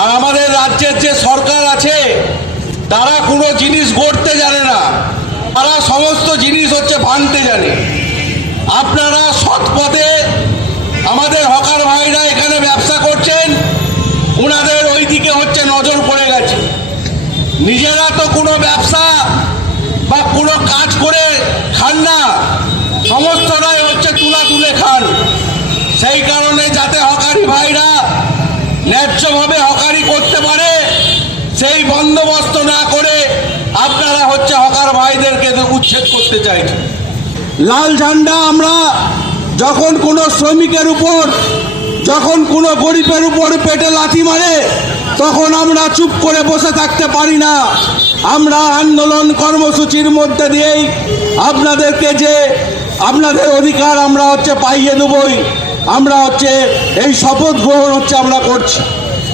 আর আমাদের রাজ্যের যে সরকার আছে, তারা কোনো জিনিস গড়তে জানে না। তারা সমস্ত জিনিস হচ্ছে ভাঙতে জানে। আপনারা সৎ পথে আমাদের হকার ভাইরা এখানে ব্যবসা করছেন ওনাদের ওই দিকে হচ্ছে নজর পড়ে গেছে। নিজেরা তো কোনো ব্যবসা বা কোনো কাজ করে খান না, সমস্তটাই হচ্ছে তুলা তুলে খান। সেই কারণে যাতে ন্যায্যভাবে হকারি করতে পারে, সেই বন্দোবস্ত না করে আপনারা হচ্ছে হকার ভাইদেরকে উচ্ছেদ করতে চাইছেন। লাল ঝান্ডা আমরা যখন কোনো শ্রমিকের উপর, যখন কোনো গরিবের উপর পেটে লাথি মারে, তখন আমরা চুপ করে বসে থাকতে পারি না। আমরা আন্দোলন কর্মসূচির মধ্যে দিয়েই আপনাদেরকে যে, আপনাদের অধিকার আমরা হচ্ছে পাইয়ে দেবই। আমরা হচ্ছে এই শপথ গ্রহণ হচ্ছে আমরা করছি।